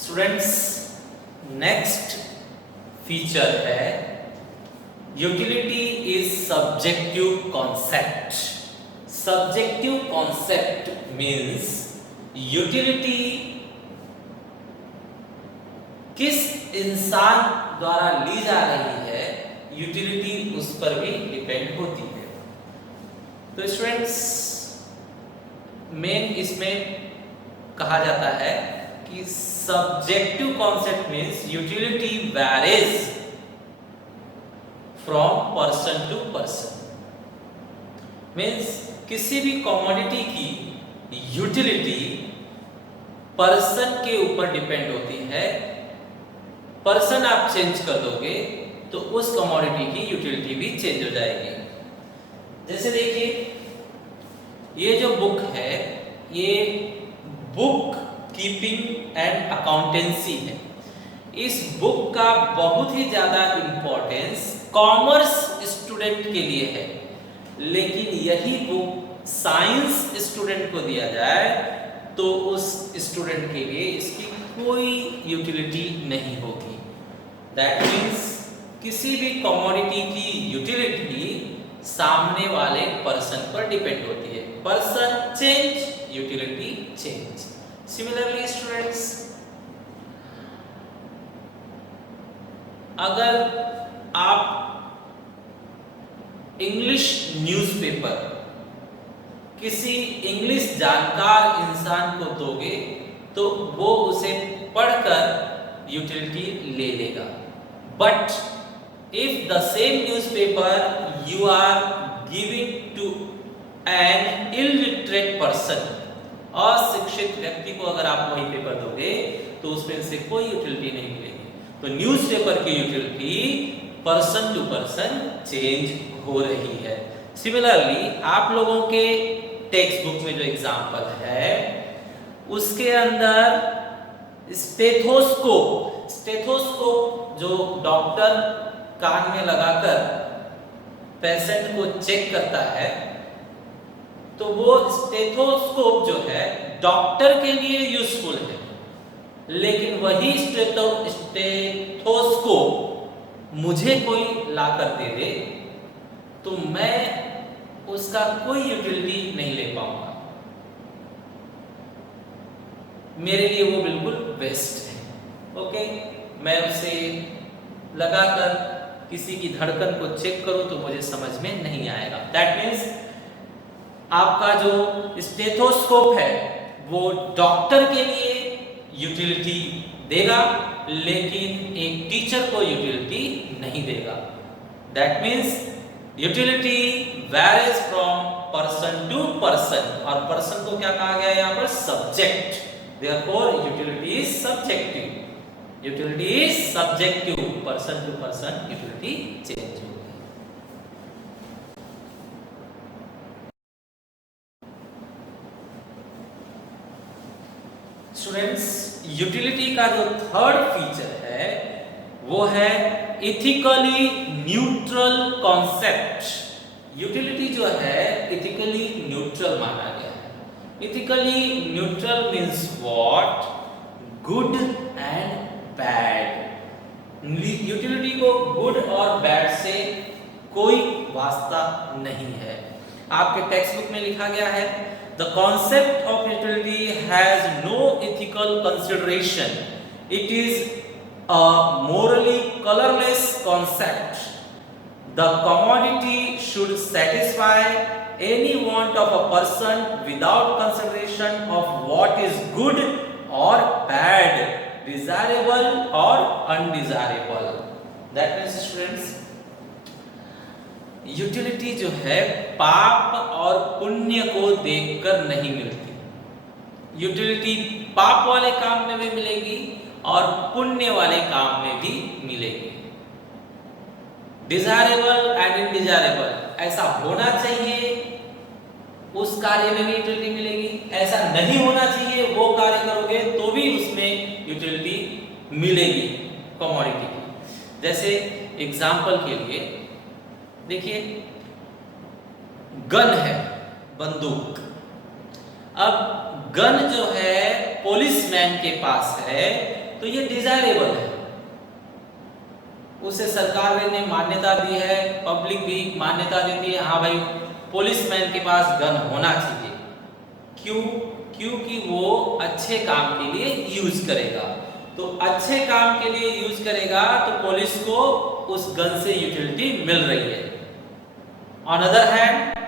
Students, next feature है utility is subjective concept. Subjective concept means utility किस इंसान द्वारा ली जा रही है, यूटिलिटी उस पर भी डिपेंड होती है। तो स्टूडेंट्स, मेन इसमें कहा जाता है कि subjective concept means utility varies from person to person. Means किसी भी कमोडिटी की यूटिलिटी पर्सन के ऊपर डिपेंड होती है। पर्सन आप चेंज कर दोगे तो उस कमोडिटी की यूटिलिटी भी चेंज हो जाएगी। जैसे देखिए, ये जो बुक है ये बुक कीपिंग एंड अकाउंटेंसी है। इस बुक का बहुत ही ज्यादा इंपॉर्टेंस कॉमर्स स्टूडेंट के लिए है, लेकिन यही बुक साइंस स्टूडेंट को दिया जाए तो उस स्टूडेंट के लिए इसकी कोई यूटिलिटी नहीं होगी। दैट मीन्स किसी भी कमोडिटी की यूटिलिटी सामने वाले पर्सन पर डिपेंड होती है। Person change, utility change. Similarly students, अगर आप इंग्लिश न्यूज़पेपर किसी इंग्लिश जानकार इंसान को दोगे तो वो उसे पढ़कर यूटिलिटी ले लेगा। But if the same newspaper you are giving to an illiterate person, अशिक्षित व्यक्ति को अगर आप वही पेपर दोगे तो उसमें से कोई यूटिलिटी नहीं मिलेगी। तो न्यूज़पेपर की utility person to person change हो रही है। सिमिलरली आप लोगों के टेक्स्ट बुक में जो एग्जाम्पल है उसके अंदर स्टेथोस्कोप जो डॉक्टर कान में लगाकर पेशेंट को चेक करता है, तो वो स्टेथोस्कोप जो है डॉक्टर के लिए यूजफुल है, लेकिन वही स्टेथोस्कोप मुझे कोई लाकर दे दे तो मैं उसका कोई यूटिलिटी नहीं ले पाऊंगा। मेरे लिए वो बिल्कुल वेस्ट है। ओके, मैं उसे लगाकर किसी की धड़कन को चेक करूं तो मुझे समझ में नहीं आएगा। दैट मीन्स आपका जो स्टेथोस्कोप है वो डॉक्टर के लिए यूटिलिटी देगा, लेकिन एक टीचर को यूटिलिटी नहीं देगा। That means utility varies from person to person, और पर्सन को क्या कहा गया है यहाँ पर? Subject. Therefore utility is subjective. Utility is subjective, person to person utility change होगी। स्टूडेंट्स, यूटिलिटी का जो थर्ड फीचर है वो है इथिकली न्यूट्रल कॉन्सेप्ट। यूटिलिटी जो है इथिकली न्यूट्रल माना गया है। Ethically neutral means what? Good and bad. Utility को गुड और बैड से कोई वास्ता नहीं है। आपके टेक्स्ट बुक में लिखा गया है the concept of utility has no ethical consideration, it is a morally colorless concept. The commodity should satisfy any want of a person without consideration of what is good or bad, desirable or undesirable. That means students, utility जो है पाप और पुण्य को देखकर नहीं मिलती। Utility पाप वाले काम में भी मिलेगी और पुण्य वाले काम में भी मिलेगी। डिजायरेबल एंड इनडिजायरेबल, ऐसा होना चाहिए उस कार्य में भी यूटिलिटी मिलेगी, ऐसा नहीं होना चाहिए वो कार्य करोगे तो भी उसमें यूटिलिटी मिलेगी कमोडिटी की। जैसे एग्जाम्पल के लिए देखिए, गन है, बंदूक। अब गन जो है पुलिसमैन के पास है तो ये डिजायरेबल है, उसे सरकार ने मान्यता दी है, पब्लिक भी मान्यता देती है, हाँ भाई पुलिसमैन के पास गन होना चाहिए। क्यों? क्योंकि वो अच्छे काम के लिए यूज करेगा। तो अच्छे काम के लिए यूज करेगा तो पुलिस को उस गन से यूटिलिटी मिल रही है। On other hand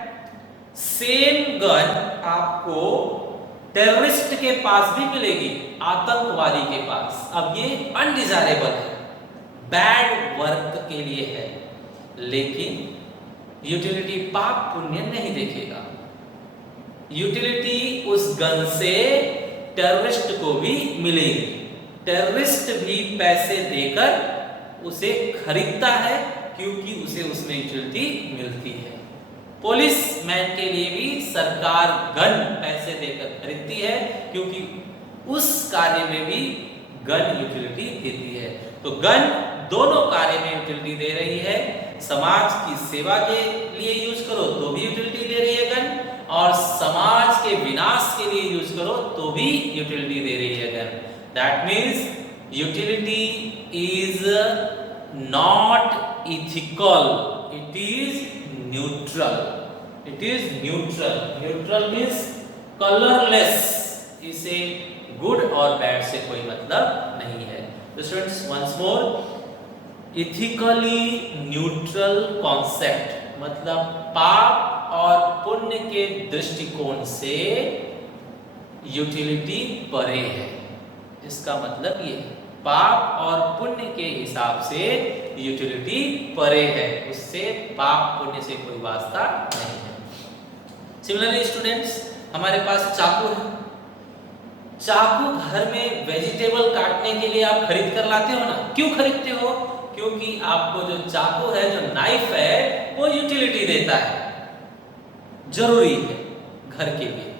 same gun आपको टेररिस्ट के पास भी मिलेगी, आतंकवादी के पास। अब ये अनडिजायरेबल है, बैड वर्क के लिए है, लेकिन यूटिलिटी पाप पुण्य नहीं देखेगा। यूटिलिटी उस गन से टेररिस्ट को भी मिलेगी, टेररिस्ट भी पैसे देकर उसे खरीदता है क्योंकि उसे उसमें यूटिलिटी मिलती है। पुलिस मैन के लिए भी सरकार गन पैसे देकर खरीदती है क्योंकि उस कार्य में भी गन यूटिलिटी देती है। तो गन दोनों कार्य में यूटिलिटी दे रही है। समाज की सेवा के लिए यूज करो तो भी यूटिलिटी दे रही है गन, और समाज के विनाश के लिए यूज करो तो भी यूटिलिटी दे रही है gun. That means utility is not ethical, it is neutral. It is neutral. Neutral means colourless, इसे गुड और बैड से कोई मतलब नहीं है। तो students once more, ethically neutral concept मतलब पाप और पुण्य के दृष्टिकोण से यूटिलिटी परे है। इसका मतलब ये है, पाप और पुण्य के हिसाब से यूटिलिटी परे है, उससे पाप पुण्य से कोई वास्ता नहीं है। सिमिलरली स्टूडेंट्स, हमारे पास चाकू है। चाकू घर में वेजिटेबल काटने के लिए आप खरीद कर लाते हो ना। क्यों खरीदते हो? क्योंकि आपको जो चाकू है, जो नाइफ है, वो यूटिलिटी देता है, जरूरी है घर के लिए।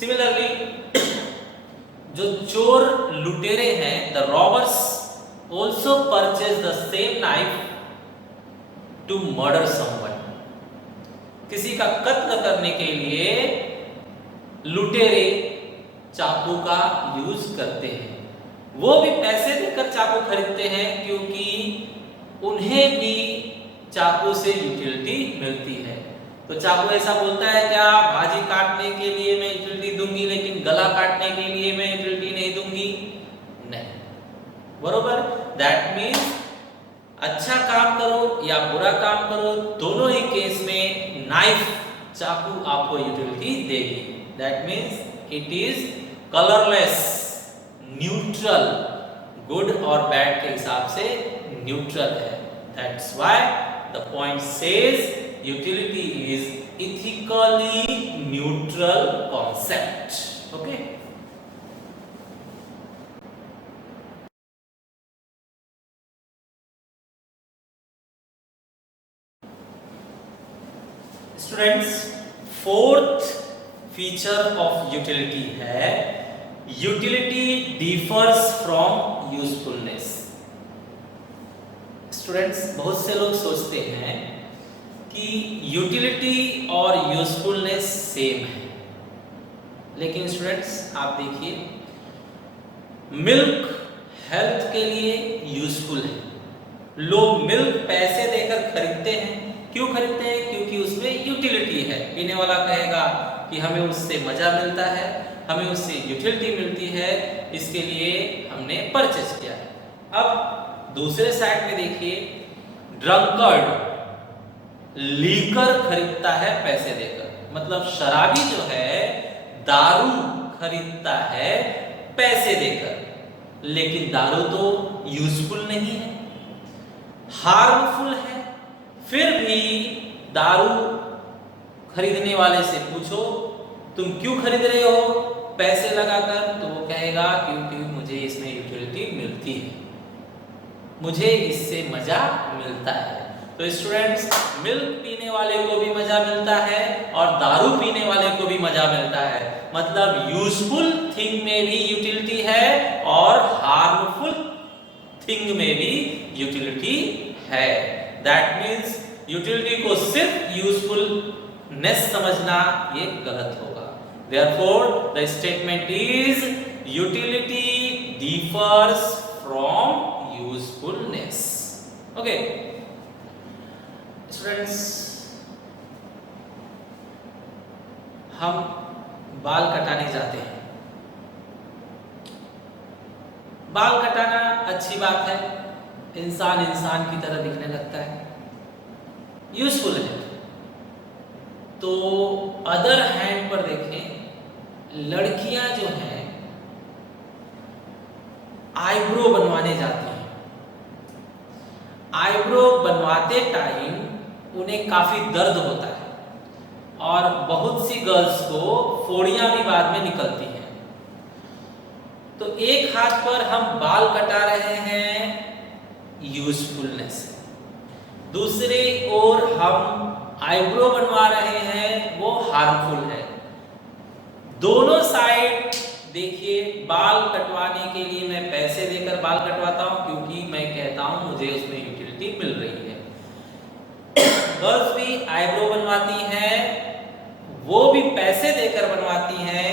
सिमिलरली जो चोर लुटेरे हैं, the robbers also purchase the same knife to murder someone. किसी का कत्ल करने के लिए लुटेरे चाकू का यूज करते हैं। वो भी पैसे देकर चाकू खरीदते हैं क्योंकि उन्हें भी चाकू से यूटिलिटी मिलती है। तो चाकू ऐसा बोलता है क्या, भाजी काटने के लिए मैं यूटिलिटी दूंगी लेकिन गला काटने के लिए मैं यूटिलिटी नहीं दूंगी? नहीं, बरोबर। दैट मीन्स अच्छा काम करो या बुरा काम करो, दोनों ही केस में नाइफ, चाकू आपको यूटिलिटी देगी। That means it is colourless, neutral, good और बैड के हिसाब से न्यूट्रल है। That's why the point says utility is ethically neutral concept. Okay? Students, fourth feature of utility है utility differs from usefulness. Students, बहुत से लोग सोचते हैं कि यूटिलिटी और यूजफुलनेस सेम है, लेकिन स्टूडेंट्स आप देखिए, मिल्क हेल्थ के लिए यूजफुल है। लोग मिल्क पैसे देकर खरीदते हैं। क्यों खरीदते हैं? क्योंकि उसमें यूटिलिटी है। पीने वाला कहेगा कि हमें उससे मजा मिलता है, हमें उससे यूटिलिटी मिलती है, इसके लिए हमने परचेज किया है। अब दूसरे साइड में देखिए, ड्रंकर्ड लीकर खरीदता है पैसे देकर, मतलब शराबी जो है दारू खरीदता है पैसे देकर, लेकिन दारू तो यूजफुल नहीं है, हार्मफुल है। फिर भी दारू खरीदने वाले से पूछो तुम क्यों खरीद रहे हो पैसे लगाकर, तो वो कहेगा क्योंकि मुझे इसमें यूटिलिटी मिलती है, मुझे इससे मजा मिलता है। तो स्टूडेंट्स, मिल्क पीने वाले को भी मजा मिलता है और दारू पीने वाले को भी मजा मिलता है। मतलब यूजफुल थिंग में भी यूटिलिटी है और हार्मफुल थिंग में भी यूटिलिटी है। दैट मीन्स यूटिलिटी को सिर्फ यूजफुलनेस समझना ये गलत होगा। Therefore, the statement is utility differs from usefulness. Okay, students, हम बाल कटाने जाते हैं। बाल कटाना अच्छी बात है, इंसान इंसान की तरह दिखने लगता है, यूजफुल है। तो अदर हैंड पर देखें, लड़कियां जो हैं आईब्रो बनवाने जाती हैं। आईब्रो बनवाते टाइम उन्हें काफी दर्द होता है और बहुत सी गर्ल्स को फोड़ियां भी बाद में निकलती हैं। तो एक हाथ पर हम बाल कटा रहे हैं, यूजफुलनेस है, दूसरे ओर हम आईब्रो बनवा रहे हैं, वो हार्मफुल है। दोनों साइड देखिए, बाल कटवाने के लिए मैं पैसे देकर बाल कटवाता हूं क्योंकि मैं कहता हूं मुझे उसमें यूटिलिटी मिल रही है। गर्ल्स भी आईब्रो बनवाती हैं, वो भी पैसे देकर बनवाती हैं।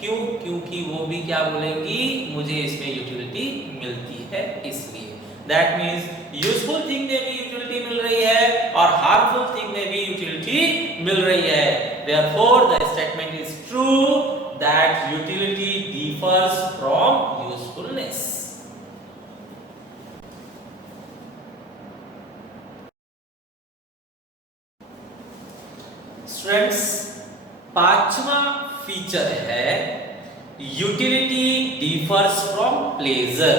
क्यों? क्योंकि वो भी क्या बोलेंगी, मुझे इसमें यूटिलिटी मिलती है। इसलिए दैट मीन्स यूजफुल थिंग में भी यूटिलिटी मिल रही है और हार्मफुल थिंग में भी यूटिलिटी मिल रही है। Therefore the statement is true that utility differs from usefulness. Students, पांचवा फीचर है यूटिलिटी डिफर्स फ्रॉम प्लेजर।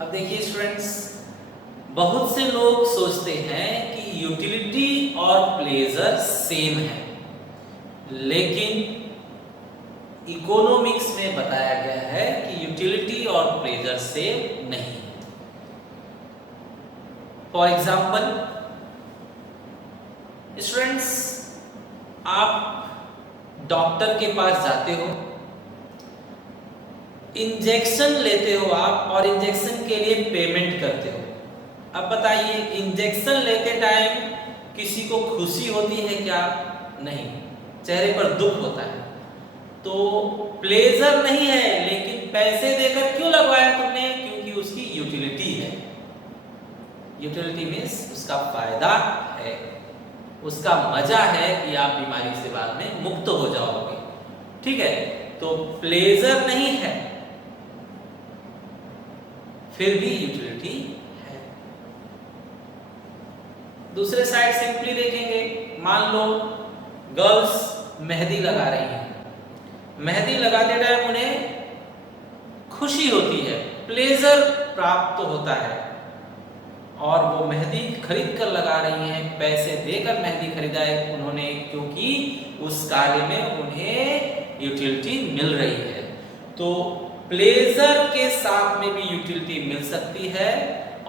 अब देखिए स्टूडेंट्स, बहुत से लोग सोचते हैं कि यूटिलिटी और प्लेजर सेम है, लेकिन इकोनॉमिक्स में बताया गया है कि यूटिलिटी और प्लेजर सेम नहीं। फॉर एग्जाम्पल स्टूडेंट्स, आप डॉक्टर के पास जाते हो, इंजेक्शन लेते हो आप और इंजेक्शन के लिए पेमेंट करते हो। अब बताइए, इंजेक्शन लेते टाइम किसी को खुशी होती है क्या? नहीं, चेहरे पर दुख होता है। तो प्लेजर नहीं है, लेकिन पैसे देकर क्यों लगवाया तुमने? क्योंकि उसकी यूटिलिटी है। यूटिलिटी मीन्स उसका फायदा है, उसका मजा है कि आप बीमारी से बाद में मुक्त हो जाओगे। ठीक है, तो प्लेजर नहीं है, फिर भी यूटिलिटी है। दूसरे साइड सिंपली देखेंगे, मान लो गर्ल्स मेहंदी लगा रही हैं। मेहंदी लगाते टाइम उन्हें खुशी होती है, प्लेजर प्राप्त होता है और वो मेहंदी खरीद कर लगा रही हैं, पैसे देकर मेहंदी खरीदा है उन्होंने, क्योंकि उस कार्य में उन्हें यूटिलिटी मिल रही है। तो प्लेजर के साथ में भी यूटिलिटी मिल सकती है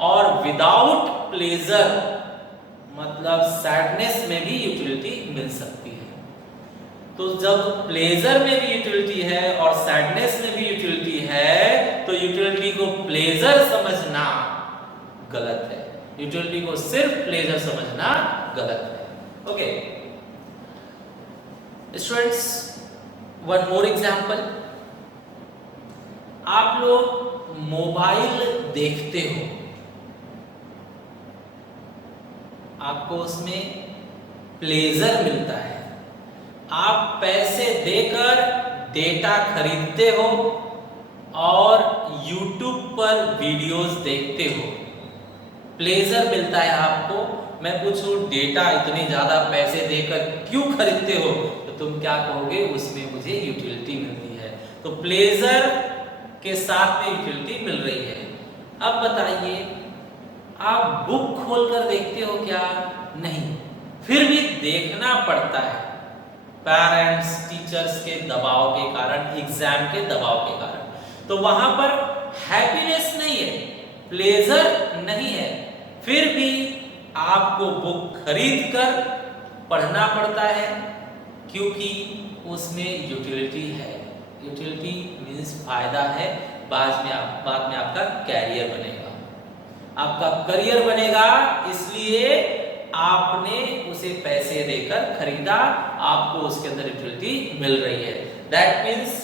और विदाउट प्लेजर मतलब सैडनेस में भी यूटिलिटी मिल सकती है। तो जब प्लेजर में भी यूटिलिटी है और सैडनेस में भी यूटिलिटी है, तो यूटिलिटी को प्लेजर समझना गलत है, यूटिलिटी को सिर्फ प्लेजर समझना गलत है। Okay students, one more example. आप लोग मोबाइल देखते हो, आपको उसमें प्लेजर मिलता है, आप पैसे देकर डेटा खरीदते हो और YouTube पर वीडियोस देखते हो, प्लेजर मिलता है आपको। मैं पूछूं डेटा इतने ज्यादा पैसे देकर क्यों खरीदते हो, तो तुम क्या कहोगे? उसमें मुझे यूटिलिटी मिलती है। तो प्लेजर के साथ में यूटिलिटी मिल रही है। अब बताइए, आप बुक खोलकर देखते हो क्या? नहीं, फिर भी देखना पड़ता है, पेरेंट्स टीचर्स के दबाव के कारण, एग्जाम के दबाव के कारण। तो वहां पर हैप्पीनेस नहीं है, प्लेजर नहीं है, फिर भी आपको बुक खरीद कर पढ़ना पड़ता है क्योंकि उसमें यूटिलिटी है। यूटिलिटी मीन्स फायदा है, बाद में आपका कैरियर बनेगा, आपका करियर बनेगा, इसलिए आपने उसे पैसे देकर खरीदा, आपको उसके अंदर यूटिलिटी मिल रही है। दैट मीन्स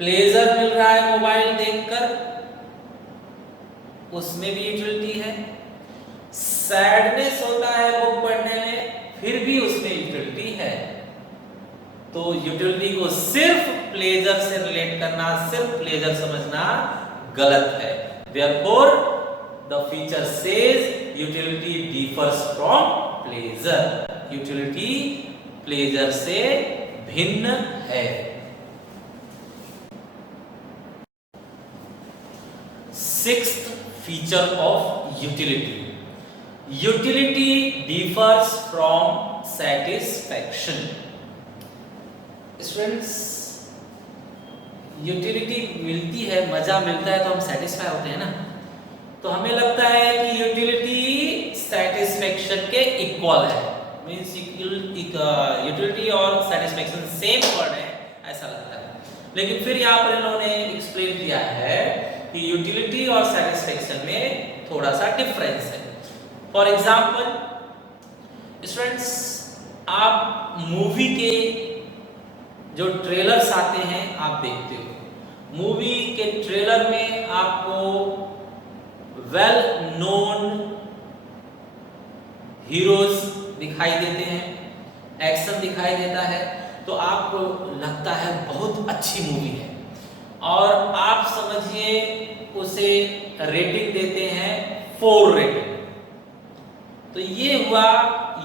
प्लेजर मिल रहा है मोबाइल देखकर, उसमें भी यूटिलिटी है। सैडनेस होता है बुक पढ़ने में, फिर भी उसमें यूटिलिटी है। तो यूटिलिटी को सिर्फ प्लेजर से रिलेट करना, सिर्फ प्लेजर समझना गलत है। Therefore, the feature says utility differs from pleasure. Utility pleasure से भिन्न है। Sixth feature of utility. Utility differs from satisfaction. Students, utility मिलती है, मजा मिलता है तो हम सेटिस्फाई होते हैं ना। तो हमें लगता है कि यूटिलिटी सेटिस्फेक्शन के इक्वल है, मींस यूटिलिटी और सेटिस्फेक्शन सेम वर्ड है ऐसा लगता है। लेकिन फिर यहाँ पर इन्होंने एक्सप्लेन किया है कि यूटिलिटी और सेटिस्फेक्शन में थोड़ा सा डिफरेंस है। फॉर एग्जाम्पल स्टूडेंट्स, आप मूवी के जो ट्रेलर्स आते हैं आप देखते हो, मूवी के ट्रेलर में आपको वेल नोन हीरोज दिखाई देते हैं, एक्शन दिखाई देता है, तो आपको लगता है बहुत अच्छी मूवी है और आप समझिए उसे रेटिंग देते हैं 4 रेटिंग। तो ये हुआ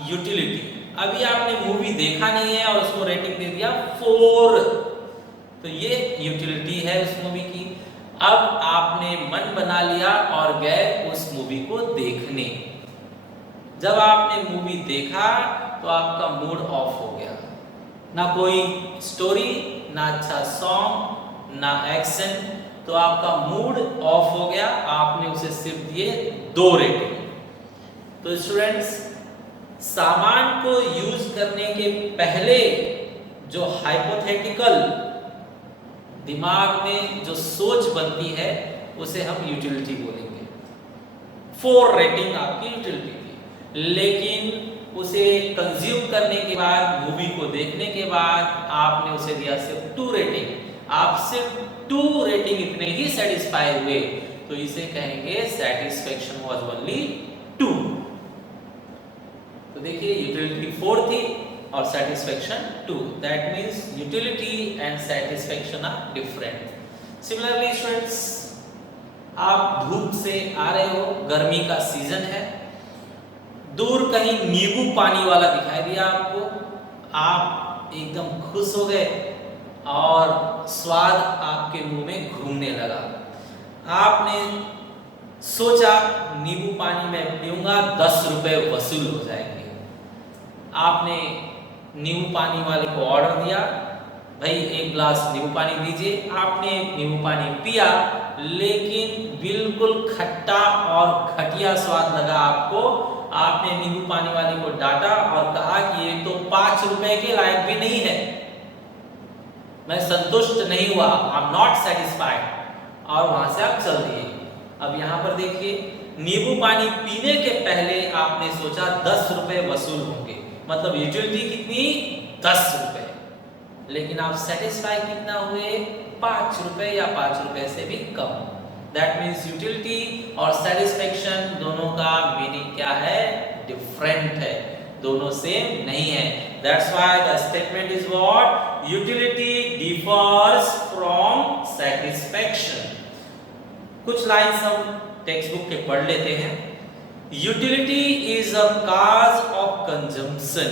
यूटिलिटी। अभी आपने मूवी देखा नहीं है और उसको रेटिंग दे दिया 4, तो ये यूटिलिटी है उस मूवी की। अब आपने मन बना लिया और गए उस मूवी को देखने। जब आपने मूवी देखा तो आपका मूड ऑफ हो गया, ना कोई स्टोरी, ना अच्छा सॉन्ग, ना एक्शन, तो आपका मूड ऑफ हो गया। आपने उसे सिर्फ दिए 2 रेटिंग। तो स्टूडेंट्स, सामान को यूज करने के पहले जो हाइपोथेटिकल दिमाग में जो सोच बनती है उसे हम यूटिलिटी बोलेंगे। 4 रेटिंग आपकी यूटिलिटी थी, लेकिन उसे कंज्यूम करने के बाद, मूवी को देखने के बाद आपने उसे दिया सिर्फ 2 रेटिंग। आप सिर्फ 2 रेटिंग इतने ही सेटिस्फाई हुए, तो इसे कहेंगे सेटिस्फेक्शन वाज ओनली 2। तो देखिए यूटिलिटी 4 थी और satisfaction 2। That means utility and satisfaction are different. Similarly students, आप धूप से आ रहे हो, गर्मी का सीजन है, दूर कहीं नींबू पानी वाला दिखाई दिया आपको, आप एकदम खुश हो गए और स्वाद आपके मुंह में घूमने लगा। आपने सोचा नींबू पानी में पीऊंगा 10 रुपए वसूल हो जाएंगे। आपने नींबू पानी वाले को ऑर्डर दिया, भाई 1 गिलास नींबू पानी दीजिए। आपने नींबू पानी पिया, लेकिन बिल्कुल खट्टा और घटिया स्वाद लगा आपको। आपने नींबू पानी वाले को डांटा और कहा कि ये तो 5 रुपए के लायक भी नहीं है, मैं संतुष्ट नहीं हुआ, आई एम नॉट सेटिस्फाइड, और वहां से आप चल दिए। अब यहाँ पर देखिए, नींबू पानी पीने के पहले आपने सोचा 10 रुपए वसूल होंगे, मतलब यूटिलिटी कितनी 10 रुपए, लेकिन आप सेटिस्फाई कितना हुए 5 रुपए या 5 रुपए से भी कम। दैट मीन्स यूटिलिटी और सेटिस्फेक्शन दोनों का मीनिंग क्या है, डिफरेंट है, दोनों सेम नहीं है। That's why the statement is what, utility differs from satisfaction. कुछ लाइन्स हम टेक्स्ट बुक के पढ़ लेते हैं। Utility is a cause of consumption.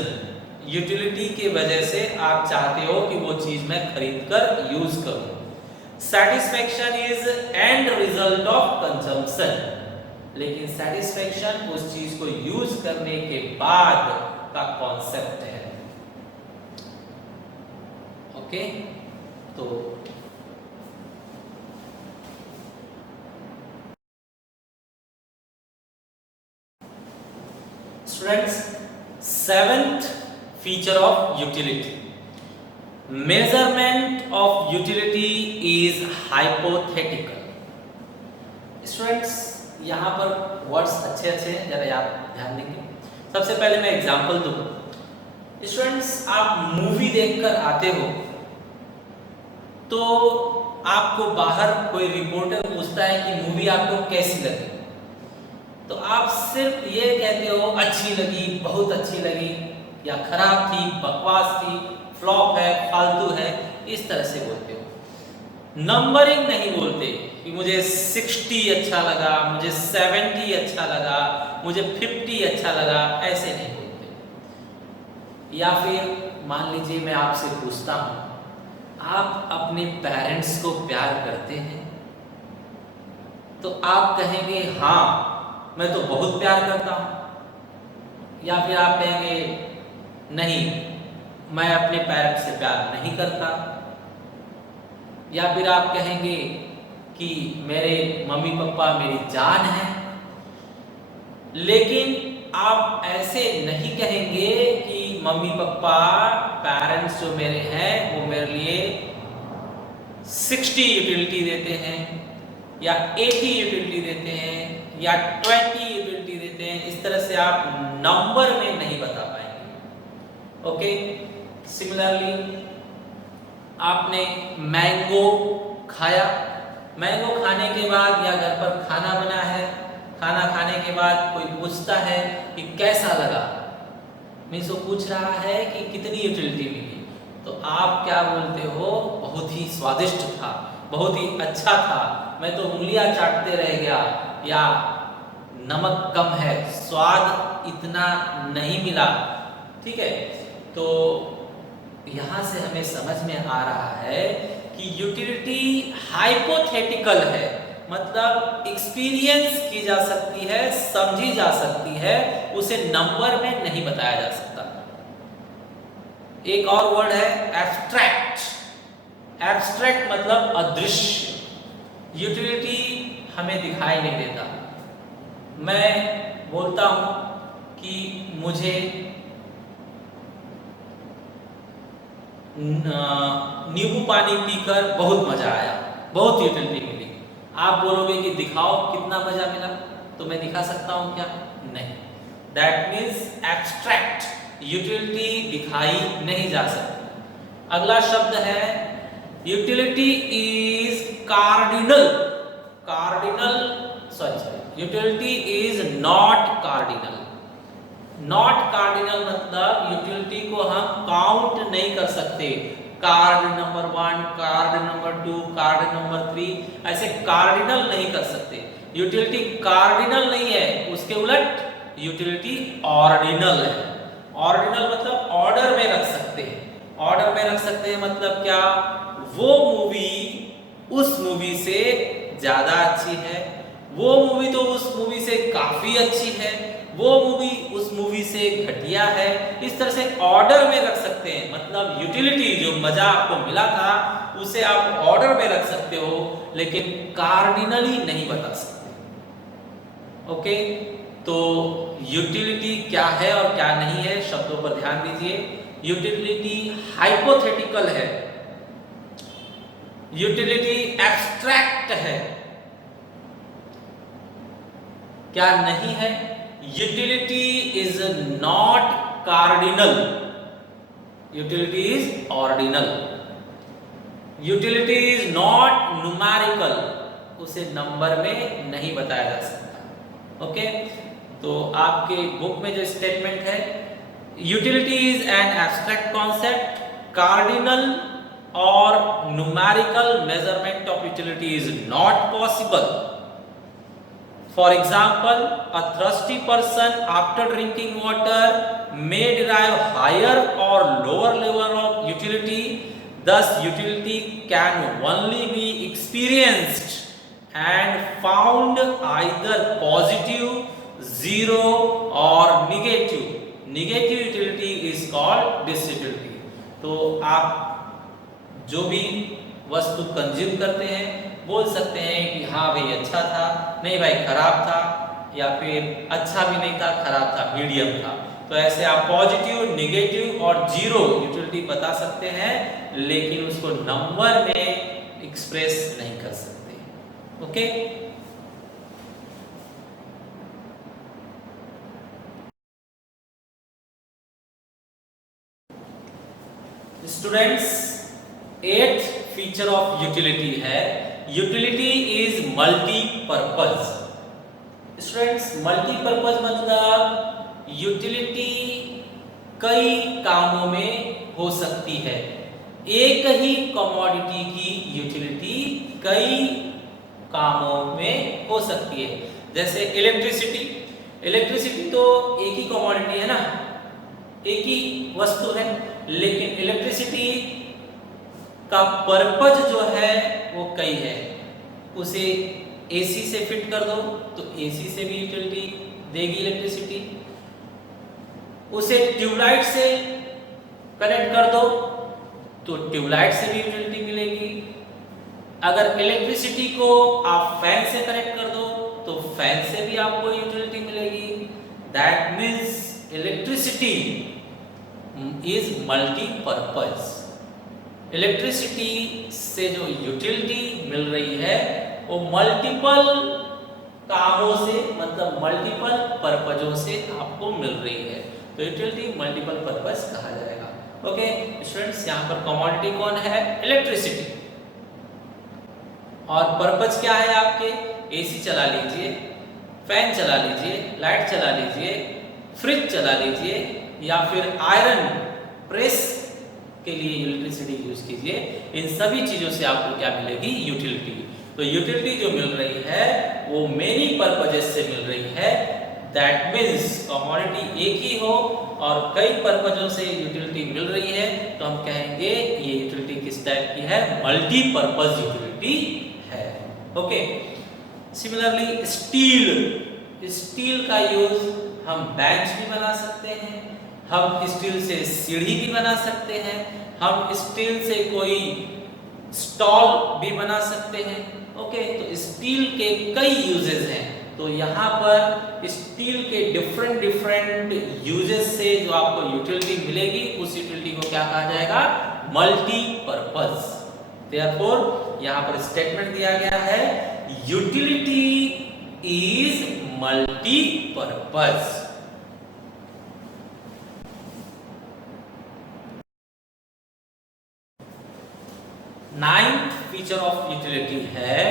Utility की वजह से आप चाहते हो कि वो चीज मैं खरीद कर यूज करूं। Satisfaction is and result of consumption, लेकिन सेटिस्फेक्शन उस चीज को यूज करने के बाद का कॉन्सेप्ट है। ओके, तो students, 7th feature of utility, measurement of utility is hypothetical। Students, यहाँ पर वर्ड्स अच्छे हैं, जरा आप ध्यान देंगे। सबसे पहले मैं एग्जांपल दूं। स्टूडेंट्स, आप मूवी देखकर आते हो, तो आपको बाहर कोई रिपोर्टर पूछता है कि मूवी आपको कैसी लगी, तो आप सिर्फ ये कहते हो अच्छी लगी, बहुत अच्छी लगी, या खराब थी, बकवास थी, फ्लॉप है, फालतू है, इस तरह से बोलते हो। नंबरिंग नहीं बोलते कि मुझे 60 अच्छा लगा, मुझे 70 अच्छा लगा, मुझे 50 अच्छा लगा, ऐसे नहीं बोलते। या फिर मान लीजिए मैं आपसे पूछता हूं, आप अपने पेरेंट्स को प्यार करते हैं? तो आप कहेंगे हाँ, मैं तो बहुत प्यार करता हूं। या फिर आप कहेंगे नहीं, मैं अपने पेरेंट्स से प्यार नहीं करता। या फिर आप कहेंगे कि मेरे मम्मी पापा मेरी जान है। लेकिन आप ऐसे नहीं कहेंगे कि मम्मी पापा, पेरेंट्स जो मेरे हैं वो मेरे लिए 60 यूटिलिटी देते हैं, या 80 यूटिलिटी देते हैं, या 20 यूटिलिटी देते हैं। इस तरह से आप नंबर में नहीं बता पाएंगे। ओके, सिमिलरली आपने मैंगो खाया, मैंगो खाने के बाद या घर पर खाना बना है, खाना खाने के बाद कोई पूछता है कि कैसा लगा, मीन्स वो पूछ रहा है कि कितनी यूटिलिटी मिली, तो आप क्या बोलते हो? बहुत ही स्वादिष्ट था, बहुत ही अच्छा था, मैं तो उंगलियां चाटते रह गया, या नमक कम है, स्वाद इतना नहीं मिला। ठीक है, तो यहां से हमें समझ में आ रहा है कि यूटिलिटी हाइपोथेटिकल है, मतलब एक्सपीरियंस की जा सकती है, समझी जा सकती है, उसे नंबर में नहीं बताया जा सकता। एक और वर्ड है एब्स्ट्रैक्ट। एब्स्ट्रैक्ट मतलब अदृश्य। यूटिलिटी हमें दिखाई नहीं देता। मैं बोलता हूं कि मुझे नींबू पानी पीकर बहुत मजा आया, बहुत यूटिलिटी मिली। आप बोलोगे कि दिखाओ कितना मजा मिला, तो मैं दिखा सकता हूं क्या? नहीं। दैट मीन्स एब्स्ट्रैक्ट, यूटिलिटी दिखाई नहीं जा सकती। अगला शब्द है utility is cardinal. Cardinal utility is not cardinal. Not cardinal मतलब यूटिलिटी को हम काउंट नहीं कर सकते। Card number 1, card number 2, card number 3, ऐसे कार्डिनल नहीं कर सकते। यूटिलिटी कार्डिनल नहीं है, उसके उलट यूटिलिटी ऑर्डिनल है। ऑर्डिनल मतलब ऑर्डर में रख सकते हैं। ऑर्डर में रख सकते हैं मतलब क्या? वो मूवी उस मूवी से ज्यादा अच्छी है, वो मूवी तो उस मूवी से काफी अच्छी है, वो मूवी उस मूवी से घटिया है। इस तरह से ऑर्डर में रख सकते हैं, मतलब यूटिलिटी जो मजा आपको मिला था उसे आप ऑर्डर में रख सकते हो, लेकिन कार्डिनली नहीं बता सकते। ओके, तो यूटिलिटी क्या है और क्या नहीं है, शब्दों पर ध्यान दीजिए। यूटिलिटी हाइपोथेटिकल है, यूटिलिटी एब्स्ट्रैक्ट है। क्या नहीं है? Utility is not cardinal, utility is ordinal. Utility is not numerical, उसे नंबर में नहीं बताया जा सकता। ओके, तो आपके बुक में जो स्टेटमेंट है, utility is an abstract concept, cardinal और numerical measurement of utility is not possible. For example, a thirsty person after drinking water may derive higher or lower level of utility. Thus, utility can only be experienced and found either positive, zero or negative. Negative utility is called disutility. तो आप जो भी वस्तु consume करते हैं बोल सकते हैं कि हाँ भाई अच्छा था, नहीं भाई खराब था, या फिर अच्छा भी नहीं था, खराब था, मीडियम था। तो ऐसे आप पॉजिटिव, नेगेटिव और जीरो यूटिलिटी बता सकते हैं, लेकिन उसको नंबर में एक्सप्रेस नहीं कर सकते। Okay, students eighth feature of utility है, utility is multipurpose. Students, multipurpose मतलब यूटिलिटी कई कामों में हो सकती है। एक ही कमोडिटी की यूटिलिटी कई कामों में हो सकती है। जैसे इलेक्ट्रिसिटी, इलेक्ट्रिसिटी तो एक ही कमोडिटी है ना, एक ही वस्तु है, लेकिन इलेक्ट्रिसिटी का पर्पज जो है वो कई है। उसे एसी से फिट कर दो तो एसी से भी यूटिलिटी देगी इलेक्ट्रिसिटी, उसे ट्यूबलाइट से कनेक्ट कर दो तो ट्यूबलाइट से भी यूटिलिटी मिलेगी। अगर इलेक्ट्रिसिटी को आप फैन से कनेक्ट कर दो तो फैन से भी आपको यूटिलिटी मिलेगी। That means electricity is multipurpose. Electricity से जो यूटिलिटी मिल रही है वो मल्टीपल कामों से, मतलब मल्टीपल पर्पजों से आपको मिल रही है, तो यूटिलिटी मल्टीपल पर्पज कहा जाएगा। ओके स्टूडेंट्स, यहाँ पर कमोडिटी कौन है? इलेक्ट्रिसिटी। और पर्पज क्या है आपके? एसी चला लीजिए, फैन चला लीजिए, लाइट चला लीजिए, फ्रिज चला लीजिए, या फिर आयरन प्रेस के लिए इलेक्ट्रिसिटी यूज कीजिए। इन सभी चीजों से आपको क्या मिलेगी? यूटिलिटी। तो यूटिलिटी जो मिल रही है वो मेनी पर्पजेस से मिल रही है। दैट मीन्स कमोडिटी एक ही हो और कई पर्पजों से यूटिलिटी मिल रही है, तो हम कहेंगे ये यूटिलिटी किस टाइप की है? मल्टीपर्पज यूटिलिटी है। ओके, सिमिलरली स्टील, स्टील का यूज हम बेंच भी बना सकते हैं, हम स्टील से सीढ़ी भी बना सकते हैं, हम स्टील से कोई स्टॉल भी बना सकते हैं। ओके, तो स्टील के कई यूजेस हैं, तो यहाँ पर स्टील के डिफरेंट यूजेस से जो आपको यूटिलिटी मिलेगी उस यूटिलिटी को क्या कहा जाएगा? मल्टीपर्पज। देयरफॉर यहाँ पर स्टेटमेंट दिया गया है utility is multipurpose. Ninth feature of utility है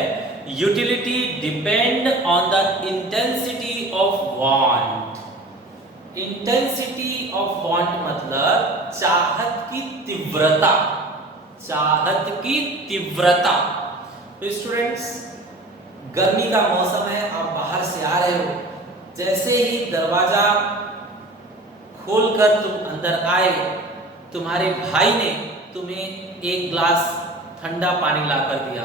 utility depend on the intensity of want. Intensity of want मतलब चाहत की तीव्रता, चाहत की तीव्रता। तो स्टूडेंट्स, गर्मी का मौसम है, आप बाहर से आ रहे हो, जैसे ही दरवाजा खोलकर तुम अंदर आए, तुम्हारे भाई ने तुम्हें एक ग्लास ठंडा पानी लाकर दिया,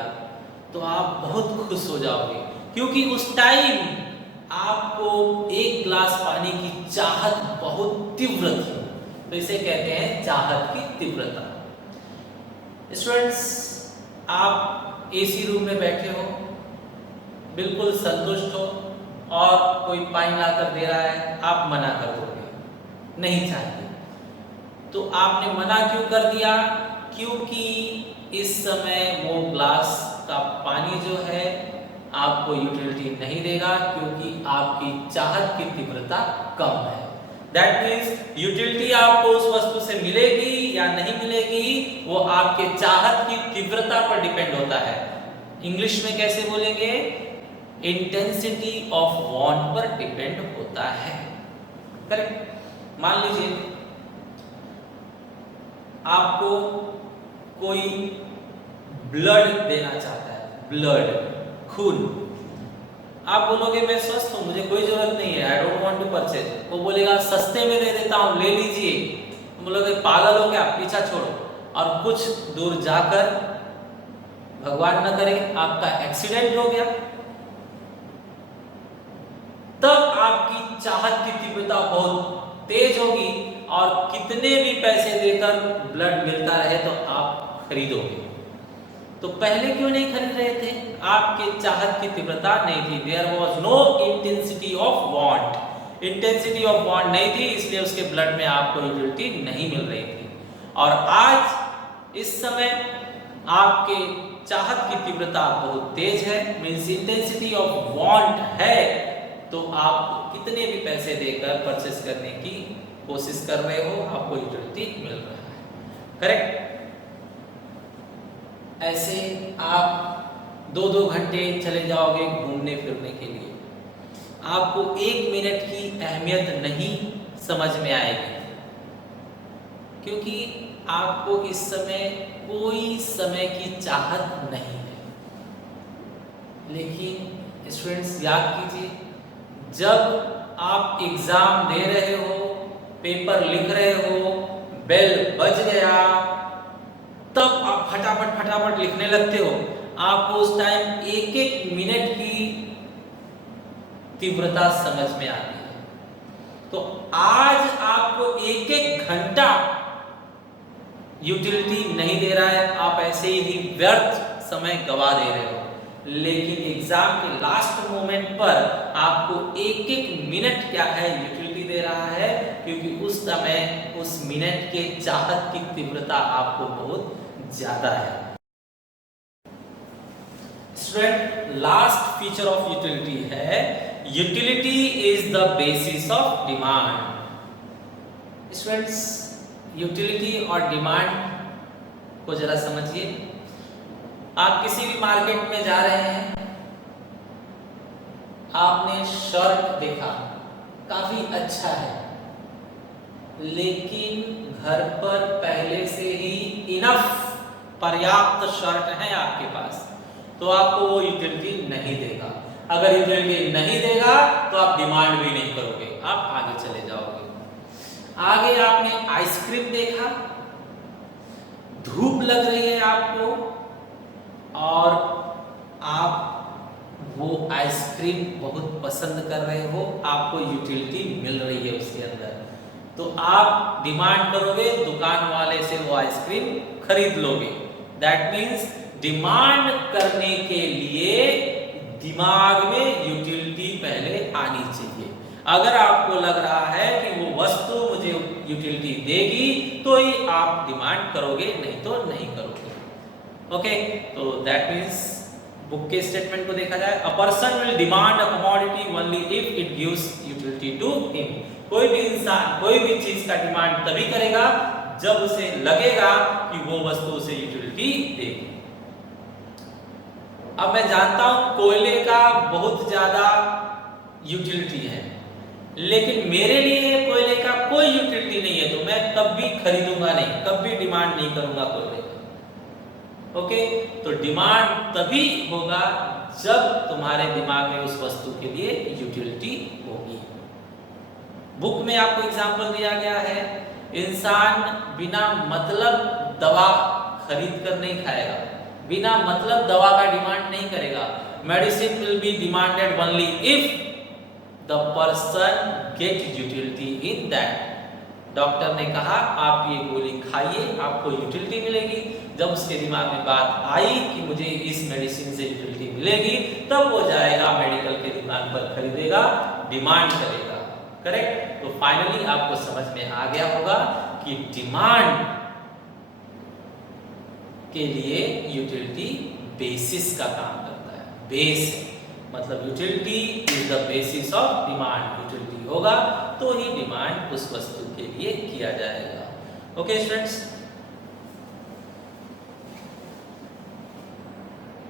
तो आप बहुत खुश हो जाओगे, क्योंकि उस टाइम आपको एक ग्लास पानी की चाहत बहुत तीव्र थी। तो इसे कहते हैं चाहत की तीव्रता। स्टूडेंट्स, आप एसी रूम में बैठे हो, बिल्कुल संतुष्ट हो, और कोई पानी लाकर दे रहा है, आप मना कर दोगे, नहीं चाहिए। तो आपने मना क्यों कर दिया? क्योंकि इस समय वो ग्लास का पानी जो है आपको यूटिलिटी नहीं देगा, क्योंकि आपकी चाहत की तीव्रता कम है। दैट मीन्स यूटिलिटी आपको उस वस्तु से मिलेगी या नहीं मिलेगी, वो आपके चाहत की तीव्रता पर डिपेंड होता है। इंग्लिश में कैसे बोलेंगे? इंटेंसिटी ऑफ वांट पर डिपेंड होता है। करेक्ट। मान लीजिए आपको कोई ब्लड देना चाहता है, ब्लड, खून। आप बोलोगे मैं स्वस्थ हूं, मुझे कोई जरूरत नहीं है, I don't want to purchase. वो बोलेगा सस्ते में दे देता हूं, ले लीजिए। तुम बोलोगे पागल हो क्या, पीछा छोड़ो। और कुछ दूर जाकर भगवान न करे आपका एक्सीडेंट हो गया, तब आपकी चाहत की तीव्रता बहुत तेज होगी, और कितने भी पैसे देकर ब्लड मिलता रहे तो आप खरीदोगे। तो पहले क्यों नहीं खरीद रहे थे? आपके चाहत की तीव्रता नहीं थी। There was no intensity of want. Intensity of want नहीं थी, इसलिए उसके ब्लड में आपको यूटिलिटी नहीं मिल रही थी। और आज इस समय आपके चाहत की तीव्रता बहुत तेज है, मींस इंटेंसिटी ऑफ वांट है, तो आप कितने भी पैसे देकर परचेस करने की कोशिश कर रहे हो, आपको यूटिलिटी मिल रहा है। करेक्ट। ऐसे आप 2-2 घंटे चले जाओगे घूमने फिरने के लिए, आपको 1 मिनट की अहमियत नहीं समझ में आएगी, क्योंकि आपको इस समय कोई समय की चाहत नहीं है। लेकिन स्टूडेंट्स याद कीजिए, जब आप एग्जाम दे रहे हो, पेपर लिख रहे हो, बेल बज गया, तब आप फटाफट लिखने लगते हो। आपको उस टाइम 1-1 मिनट की तीव्रता समझ में आती है। तो आज आपको 1-1 घंटा यूटिलिटी नहीं दे रहा है, आप ऐसे ही व्यर्थ समय गवा दे रहे हो। लेकिन एग्जाम के लास्ट मोमेंट पर आपको 1-1 मिनट क्या है यूटिलिटी दे रहा है, क्योंकि उस समय उस मिनट के चाहत की तीव्रता आपको बहुत ज्यादा है। Student, last feature of utility है utility is the basis of demand. Students, utility और डिमांड को जरा समझिए। आप किसी भी मार्केट में जा रहे हैं, आपने शर्ट देखा, काफी अच्छा है, लेकिन घर पर पहले से ही इनफ पर्याप्त शर्ट है आपके पास, तो आपको वो यूटिलिटी नहीं देगा। अगर यूटिलिटी नहीं देगा तो आप डिमांड भी नहीं करोगे, आप आगे चले जाओगे। आगे आपने आइसक्रीम देखा, धूप लग रही है आपको और आप वो आइसक्रीम बहुत पसंद कर रहे हो, आपको यूटिलिटी मिल रही है उसके अंदर, तो आप डिमांड करोगे, दुकान वाले से वो आइसक्रीम खरीद लोगे। दैट मीन्स डिमांड करने के लिए दिमाग में यूटिलिटी पहले आनी चाहिए। अगर आपको लग रहा है कि वो वस्तु मुझे यूटिलिटी देगी तो ही आप डिमांड करोगे, नहीं तो नहीं करोगे। ओके, तो दैट मीन्स बुक के स्टेटमेंट को देखा जाए, a person will demand a commodity only if it gives utility to him. कोई भी इंसान कोई भी चीज का डिमांड तभी करेगा जब उसे लगेगा कि वो वस्तु उसे यूटिलिटी देगी। अब मैं जानता हूं कोयले का बहुत ज्यादा यूटिलिटी है, लेकिन मेरे लिए कोयले का कोई यूटिलिटी नहीं है, तो मैं कभी खरीदूंगा नहीं, कभी डिमांड नहीं करूंगा कोयले का। ओके, तो डिमांड तभी होगा जब तुम्हारे दिमाग में उस वस्तु के लिए यूटिलिटी होगी। बुक में आपको एग्जाम्पल दिया गया है, इंसान बिना मतलब दवा खरीद कर नहीं खाएगा, बिना मतलब दवा का डिमांड नहीं करेगा। Medicine will be demanded only if the person get utility in that. Doctor ने कहा आप ये गोली खाइए, आपको यूटिलिटी मिलेगी। जब उसके दिमाग में बात आई कि मुझे इस मेडिसिन से यूटिलिटी मिलेगी, तब वो जाएगा मेडिकल के दुकान पर खरीदेगा, डिमांड करेगा। करेक्ट? तो फाइनली आपको समझ में आ गया होगा कि डिमांड के लिए यूटिलिटी बेसिस का काम करता है। बेस है, मतलब utility is the basis of demand. Utility होगा तो ही डिमांड उस वस्तु के लिए किया जाएगा। Okay students,